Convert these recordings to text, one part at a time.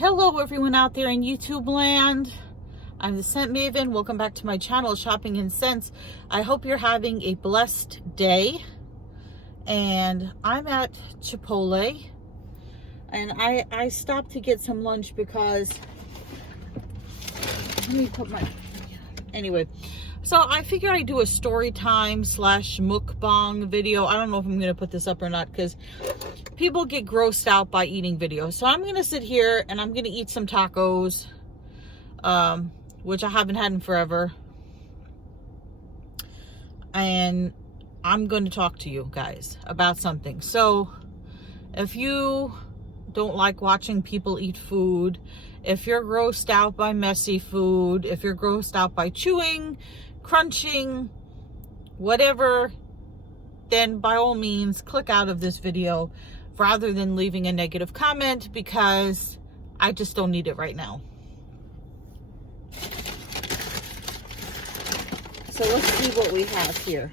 Hello everyone out there in YouTube land. I'm the Scent Maven. Welcome back to my channel, Shopping in Scents. I hope you're having a blessed day. And I'm at Chipotle. And I stopped to get some lunch because, let me put my, anyway. So I figure I'd do a story time / mukbang video. I don't know if I'm going to put this up or not because people get grossed out by eating videos. So I'm going to sit here and I'm going to eat some tacos, which I haven't had in forever. And I'm going to talk to you guys about something. So if you don't like watching people eat food, if you're grossed out by messy food, if you're grossed out by chewing, crunching, whatever, then by all means click out of this video rather than leaving a negative comment, because I just don't need it right now. So let's see what we have here.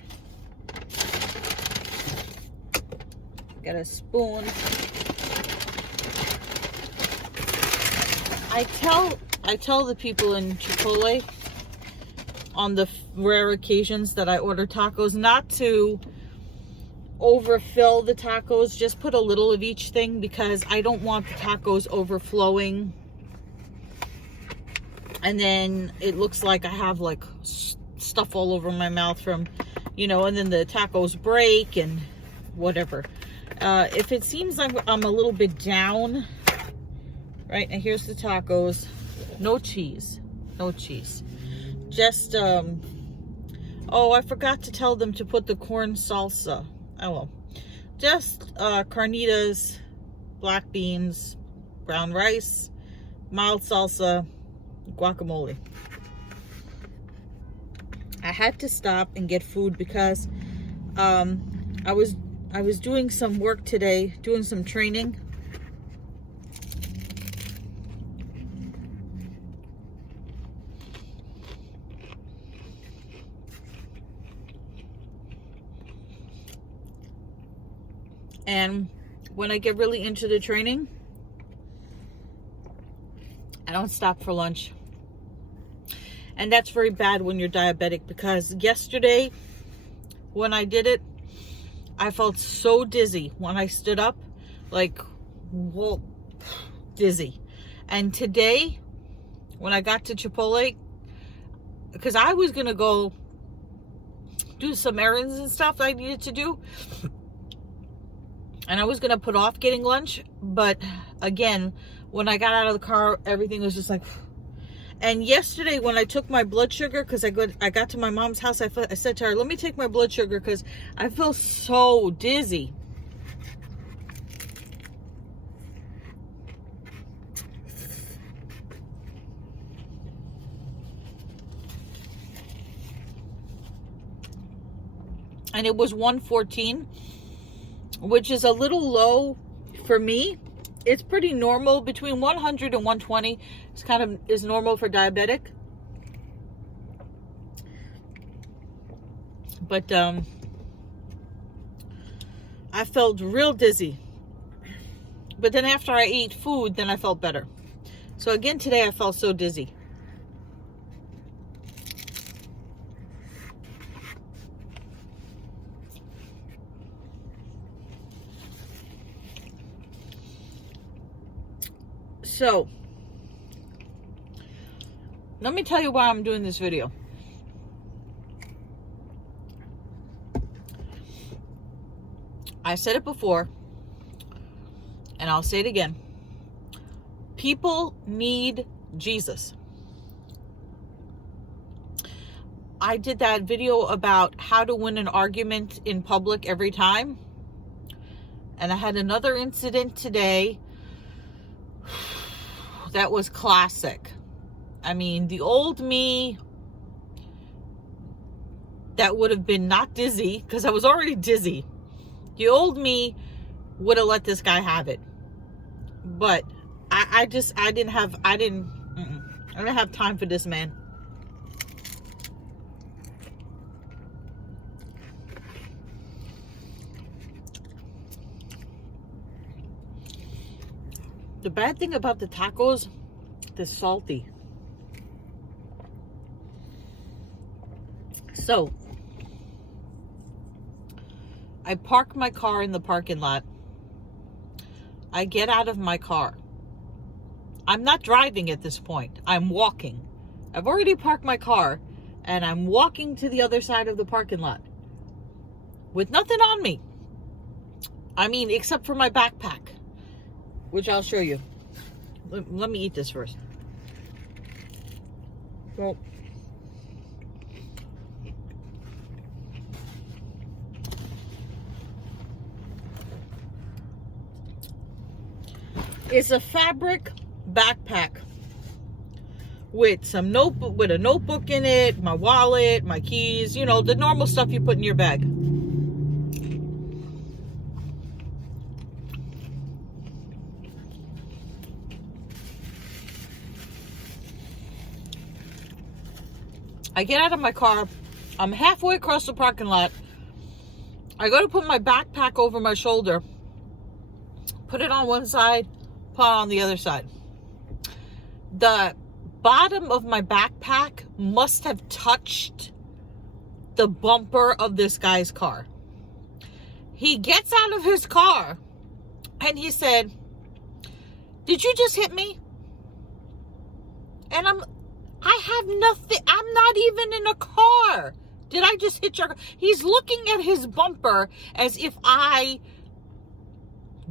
Got a spoon. I tell the people in Chipotle on the rare occasions that I order tacos not to overfill the tacos, just put a little of each thing, because I don't want the tacos overflowing and then it looks like I have like stuff all over my mouth from, you know, and then the tacos break and whatever. If it seems like I'm a little bit down, right, and here's the tacos, no cheese, just oh, I forgot to tell them to put the corn salsa. Oh well, just carnitas, black beans, brown rice, mild salsa, guacamole. I had to stop and get food because I was doing some work today, doing some training. And when I get really into the training, I don't stop for lunch. And that's very bad when you're diabetic, because yesterday when I did it, I felt so dizzy when I stood up, like, whoa, dizzy. And today, when I got to Chipotle, because I was going to go do some errands and stuff I needed to do, and I was going to put off getting lunch, but again, when I got out of the car, everything was just like, and yesterday when I took my blood sugar, because I got to my mom's house, I said to her, let me take my blood sugar because I feel so dizzy. And it was 114, which is a little low for me. It's pretty normal. Between 100 and 120 is normal for diabetic. But I felt real dizzy. But then after I ate food, then I felt better. So again today I felt so dizzy. So, let me tell you why I'm doing this video. I said it before, and I'll say it again. People need Jesus. I did that video about how to win an argument in public every time. And I had another incident today that was classic. I mean, the old me that would have been not dizzy, because I was already dizzy. The old me would have let this guy have it. But I didn't have time for this man. The bad thing about the tacos, they're salty. So, I park my car in the parking lot. I get out of my car. I'm not driving at this point. I'm walking. I've already parked my car, and I'm walking to the other side of the parking lot with nothing on me. I mean, except for my backpack, which I'll show you. Let me eat this first. Well, it's a fabric backpack with some notebook, with a notebook in it, my wallet, my keys, you know, the normal stuff you put in your bag. I get out of my car. I'm halfway across the parking lot. I go to put my backpack over my shoulder, put it on one side, put it on the other side. The bottom of my backpack must have touched the bumper of this guy's car. He gets out of his car and he said, "Did you just hit me?" And I have nothing. I'm not even in a car. Did I just hit your car? He's looking at his bumper as if I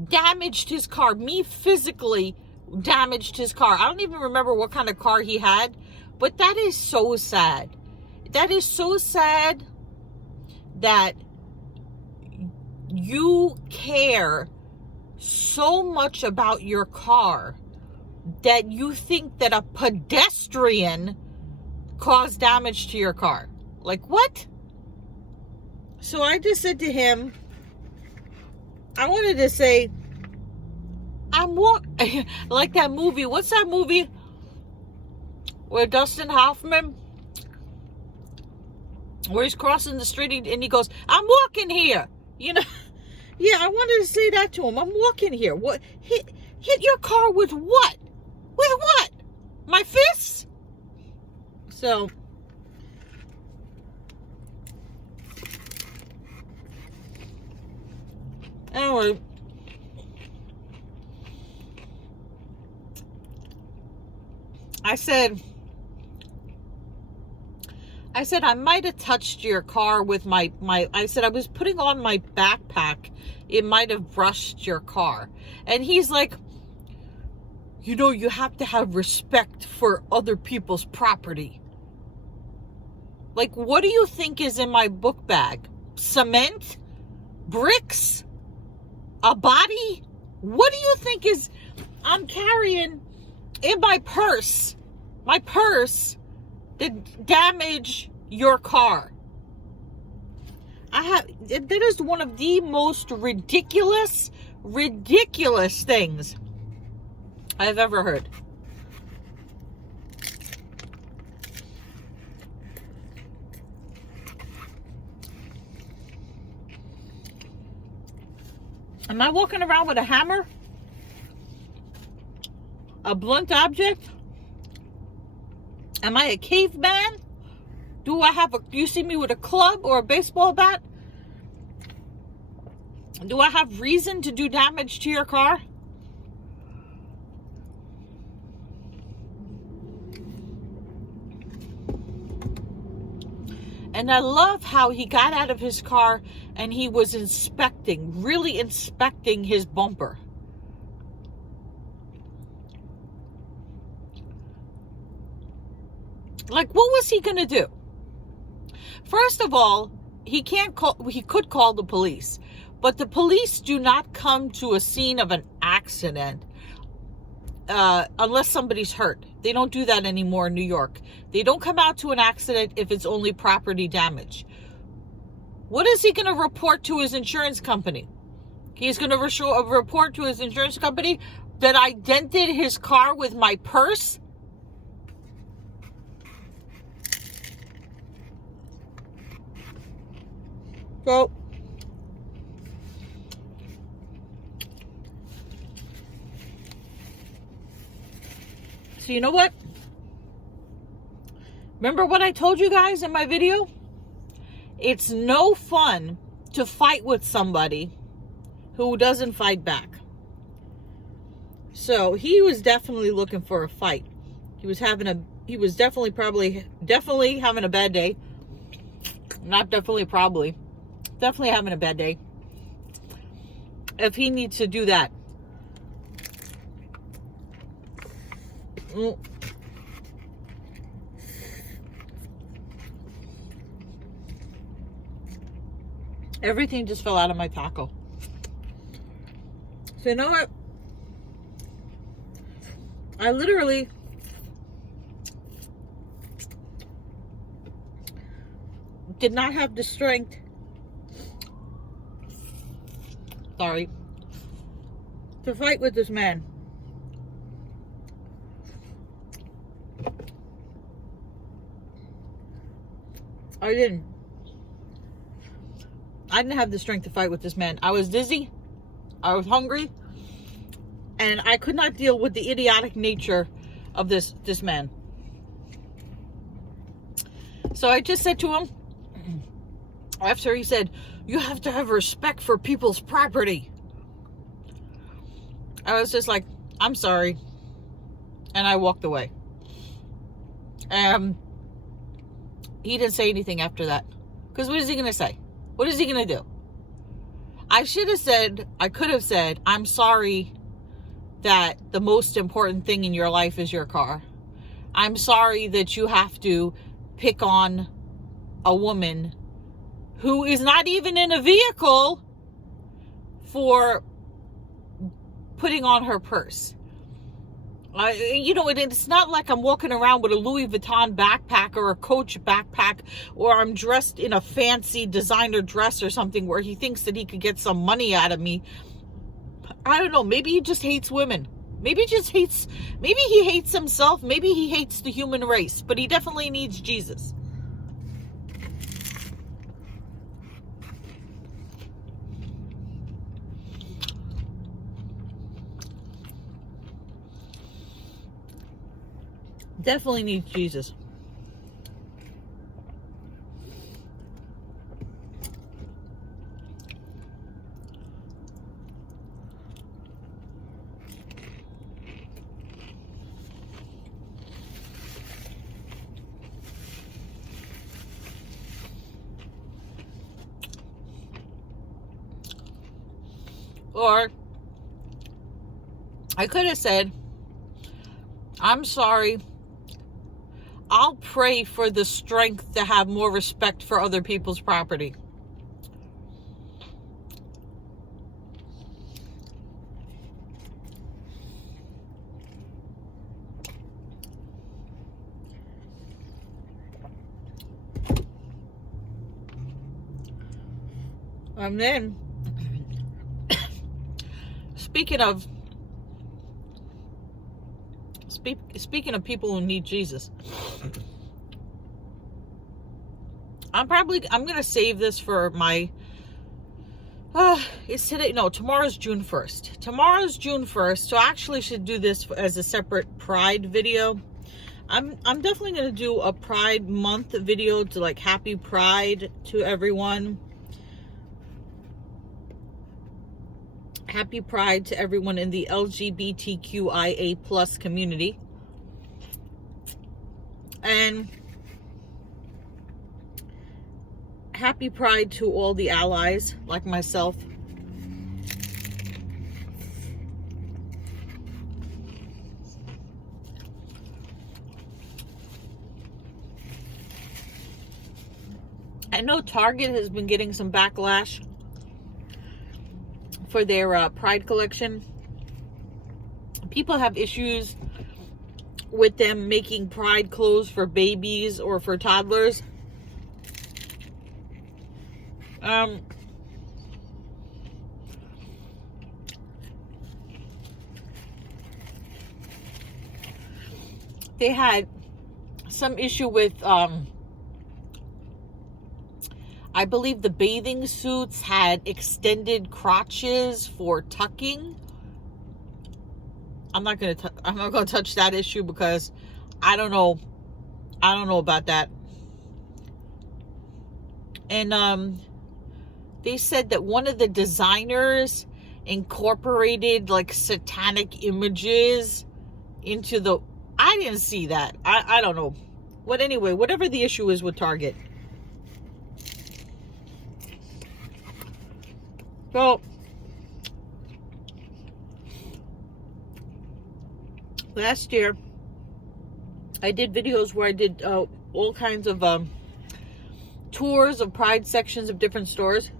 damaged his car. Me physically damaged his car. I don't even remember what kind of car he had, but that is so sad. That is so sad that you care so much about your car that you think that a pedestrian caused damage to your car. Like, what? So I just said to him, I wanted to say, like that movie. What's that movie where Dustin Hoffman, where he's crossing the street and he goes, "I'm walking here." You know? Yeah, I wanted to say that to him. I'm walking here. What? Hit your car with what? With what? My fists? So, anyway, I said I might have touched your car with my I said I was putting on my backpack. It might have brushed your car. And he's like, "You know, you have to have respect for other people's property." Like, what do you think is in my book bag? Cement? Bricks? A body? What do you think is I'm carrying in my purse? My purse that damage your car. That is one of the most ridiculous things I've ever heard. Am I walking around with a hammer? A blunt object? Am I a caveman? Do you see me with a club or a baseball bat? Do I have reason to do damage to your car? And I love how he got out of his car and he was really inspecting his bumper. Like, what was he going to do? First of all, he could call the police, but the police do not come to a scene of an accident unless somebody's hurt. They don't do that anymore in New York. They don't come out to an accident if it's only property damage. What is he going to report to his insurance company? He's going to report to his insurance company that I dented his car with my purse? So, So you know what? Remember what I told you guys in my video? It's no fun to fight with somebody who doesn't fight back. So he was definitely looking for a fight. He was definitely having a bad day. Not definitely, probably. Definitely having a bad day. If he needs to do that. Everything just fell out of my taco. So you know what? I literally did not have the strength, to fight with this man. I didn't have the strength to fight with this man. I was dizzy. I was hungry. And I could not deal with the idiotic nature of this man. So I just said to him, after he said, "You have to have respect for people's property," I was just like, "I'm sorry." And I walked away. He didn't say anything after that. Because what is he going to say? What is he going to do? I could have said, "I'm sorry that the most important thing in your life is your car. I'm sorry that you have to pick on a woman who is not even in a vehicle for putting on her purse." It's not like I'm walking around with a Louis Vuitton backpack or a Coach backpack, or I'm dressed in a fancy designer dress or something where he thinks that he could get some money out of me. I don't know. Maybe he just hates women. Maybe he hates himself. Maybe he hates the human race, but he definitely needs Jesus. Definitely needs Jesus. Or I could have said, "I'm sorry. I'll pray for the strength to have more respect for other people's property." And then, speaking of people who need Jesus, I'm going to save this for my, tomorrow's June 1st. Tomorrow's June 1st, so I actually should do this as a separate Pride video. I'm definitely going to do a Pride Month video to like happy Pride to everyone. Happy Pride to everyone in the LGBTQIA plus community. And happy Pride to all the allies like myself. I know Target has been getting some backlash for their Pride collection. People have issues with them making Pride clothes for babies or for toddlers. They had some issue with I believe the bathing suits had extended crotches for tucking. I'm not gonna touch that issue because I don't know about that. And they said that one of the designers incorporated like satanic images into the, I didn't see that. I don't know. But anyway, whatever the issue is with Target. So last year I did videos where I did all kinds of tours of Pride sections of different stores.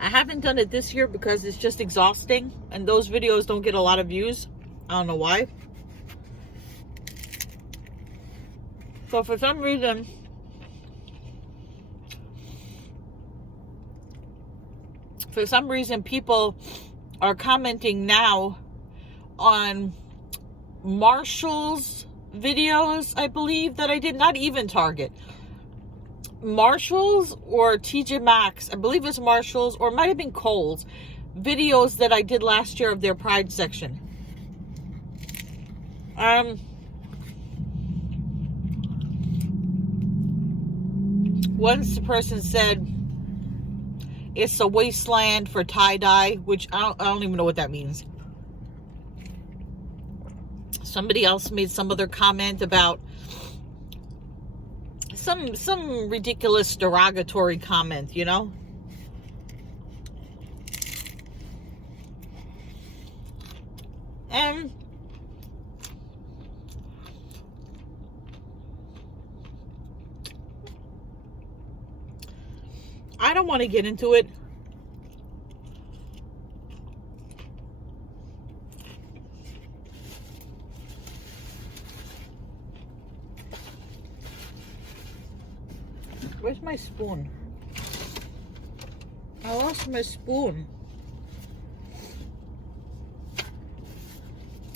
I haven't done it this year because it's just exhausting, and those videos don't get a lot of views. I don't know why. So for some reason, people are commenting now on Marshall's videos, I believe, that I did. Not even Target. Marshall's or TJ Maxx, I believe it's Marshall's, or it might have been Kohl's, videos that I did last year of their Pride section. Once the person said it's a wasteland for tie-dye, which I don't even know what that means. Somebody else made some other comment about some ridiculous derogatory comment, you know? And I don't want to get into it. Where's my spoon? I lost my spoon.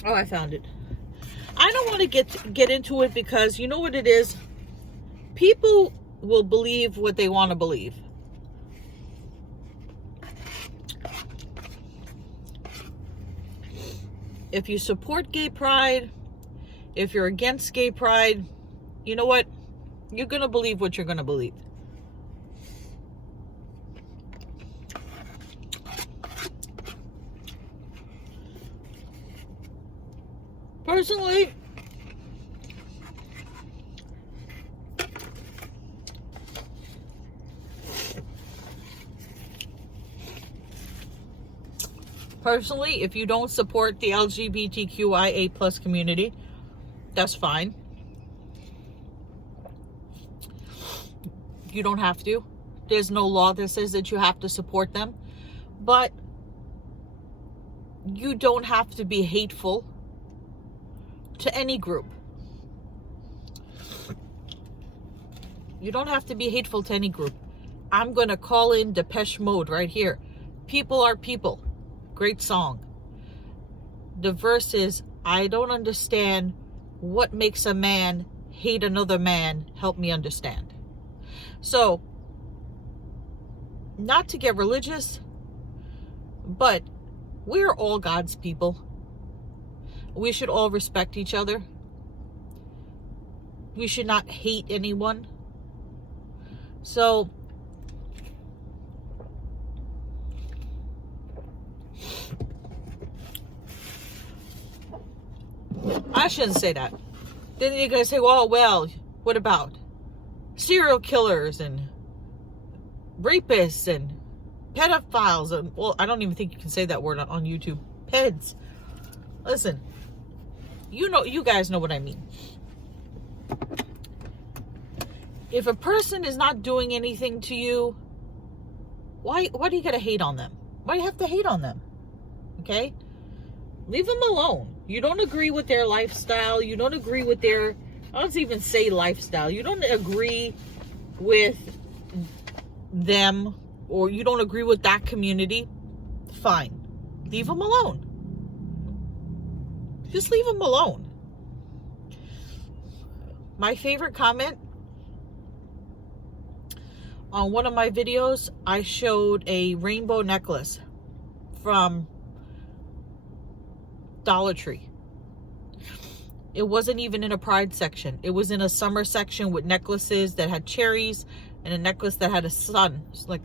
Oh, I found it. I don't want to get into it because you know what it is? People will believe what they want to believe. If you support gay pride, if you're against gay pride, you know what? You're going to believe what you're going to believe. Personally, if you don't support the LGBTQIA plus community, that's fine. You don't have to. There's no law that says that you have to support them. But you don't have to be hateful to any group. You don't have to be hateful to any group. I'm going to call in Depeche Mode right here. People are people. Great song. The verse is, I don't understand what makes a man hate another man. Help me understand. So, not to get religious, but we're all God's people. We should all respect each other. We should not hate anyone. So, I shouldn't say that. Then you're going to say, well, what about serial killers and rapists and pedophiles? And, well, I don't even think you can say that word on YouTube. Peds. Listen, you guys know what I mean. If a person is not doing anything to you, why do you gotta hate on them? Why do you have to hate on them? Okay? Leave them alone. You don't agree with their lifestyle. You don't agree with their, I don't even say lifestyle. You don't agree with them, or you don't agree with that community. Fine. Leave them alone. Just leave them alone. My favorite comment on one of my videos, I showed a rainbow necklace from Dollar Tree. It wasn't even in a pride section. It was in a summer section with necklaces that had cherries and a necklace that had a sun, like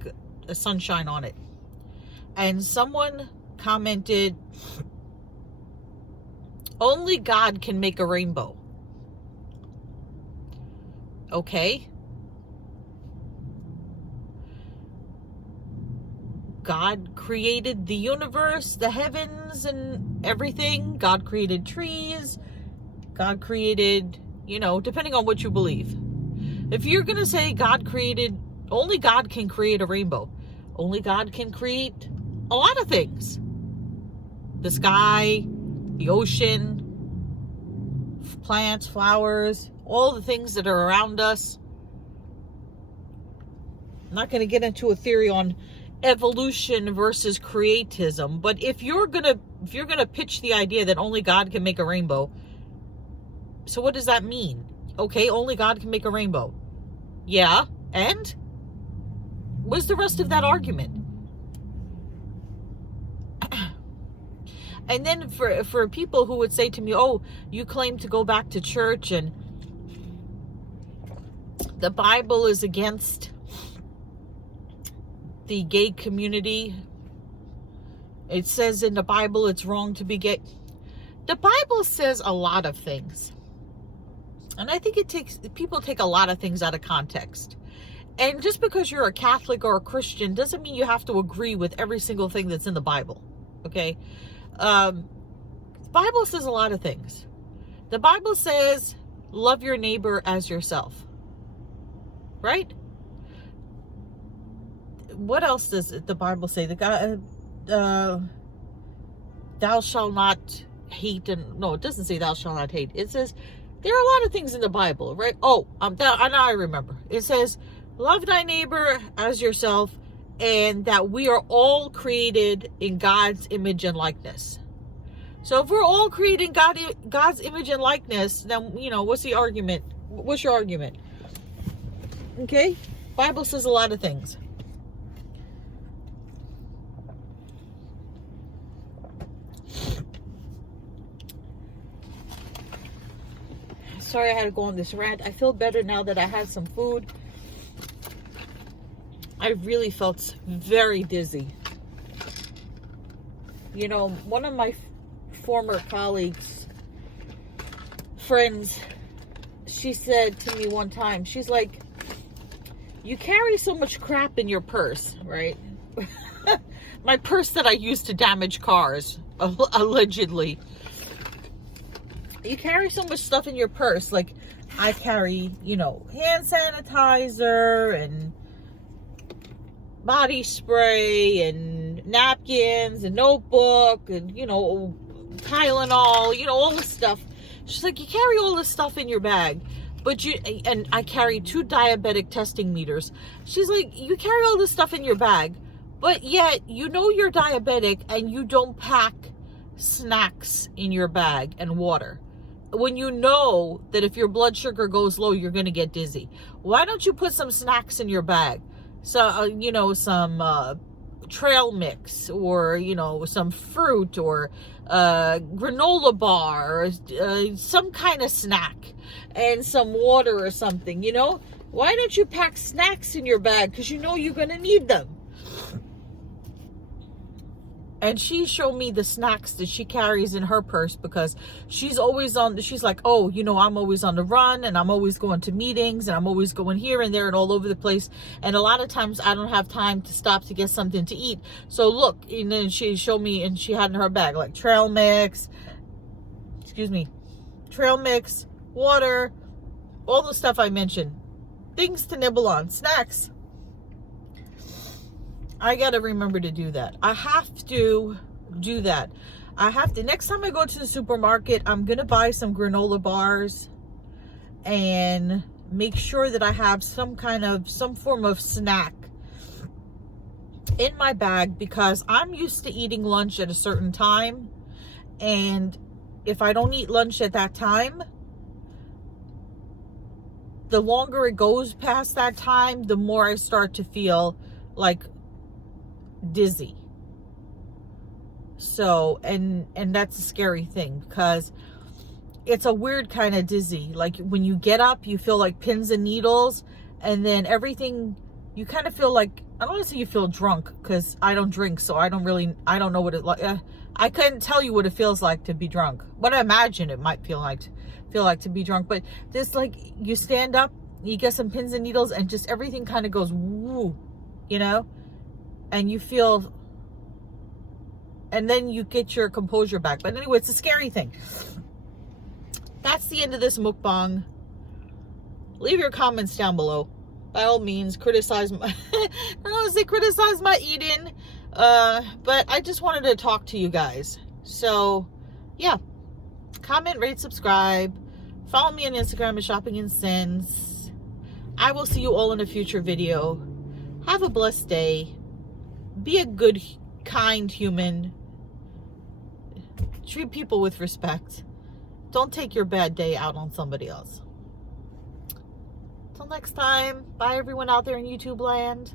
a sunshine on it. And someone commented, only God can make a rainbow. Okay. God created the universe, the heavens and everything. God created trees. God created, depending on what you believe. If you're going to say only God can create a rainbow. Only God can create a lot of things. The sky, the ocean, plants, flowers, all the things that are around us. I'm not going to get into a theory on evolution versus creatism, but if you're going to pitch the idea that only God can make a rainbow, so what does that mean? Okay, only God can make a rainbow. Yeah, and what's the rest of that argument? And then for people who would say to me, oh, you claim to go back to church and the Bible is against the gay community. It says in the Bible it's wrong to be gay. The Bible says a lot of things. And I think people take a lot of things out of context. And just because you're a Catholic or a Christian doesn't mean you have to agree with every single thing that's in the Bible. Okay? The Bible says a lot of things. The Bible says, love your neighbor as yourself. Right? What else does the Bible say? Thou shalt not hate. No, it doesn't say thou shalt not hate. It says, there are a lot of things in the Bible, right? Oh, now I remember. It says, love thy neighbor as yourself, and that we are all created in God's image and likeness. So if we're all created in God's image and likeness, then, what's the argument? What's your argument? Okay? Bible says a lot of things. Sorry I had to go on this rant. I feel better now that I had some food. I really felt very dizzy. One of my former colleagues, friends, she said to me one time, she's like, you carry so much crap in your purse, right? My purse that I used to damage cars, allegedly. You carry so much stuff in your purse. Like, I carry, hand sanitizer and body spray and napkins and notebook and, Tylenol, all this stuff. She's like, you carry all this stuff in your bag, and I carry 2 diabetic testing meters. She's like, you carry all this stuff in your bag, but yet, you're diabetic and you don't pack snacks in your bag and water. When you know that if your blood sugar goes low, you're going to get dizzy. Why don't you put some snacks in your bag? So, some trail mix or, some fruit or granola bar or some kind of snack and some water or something, Why don't you pack snacks in your bag? Because you're going to need them. And she showed me the snacks that she carries in her purse because she's like, oh, I'm always on the run and I'm always going to meetings and I'm always going here and there and all over the place. And a lot of times I don't have time to stop to get something to eat. So look, and then she showed me, and she had in her bag like trail mix, water, all the stuff I mentioned, things to nibble on, snacks. I got to remember to do that. I have to do that. Next time I go to the supermarket, I'm going to buy some granola bars and make sure that I have some form of snack in my bag, because I'm used to eating lunch at a certain time. And if I don't eat lunch at that time, the longer it goes past that time, the more I start to feel like dizzy. So, and that's a scary thing, because it's a weird kind of dizzy. Like when you get up, you feel like pins and needles, and then everything, you kind of feel like, I don't want to say you feel drunk, because I don't drink, so I don't know what it like. I couldn't tell you what it feels like to be drunk. What I imagine it might feel like to be drunk. But this, like, you stand up, you get some pins and needles, and just everything kind of goes woo, you know, and you feel, and then you get your composure back. But anyway, it's a scary thing. That's the end of this mukbang. Leave your comments down below. By all means, criticize my I don't want to say criticize my eating, but I just wanted to talk to you guys. So yeah, comment, rate, subscribe, follow me on Instagram at Shopping and Sense. I will see you all in a future video. Have a blessed day. Be a good, kind human. Treat people with respect. Don't take your bad day out on somebody else. Till next time, bye everyone out there in YouTube land.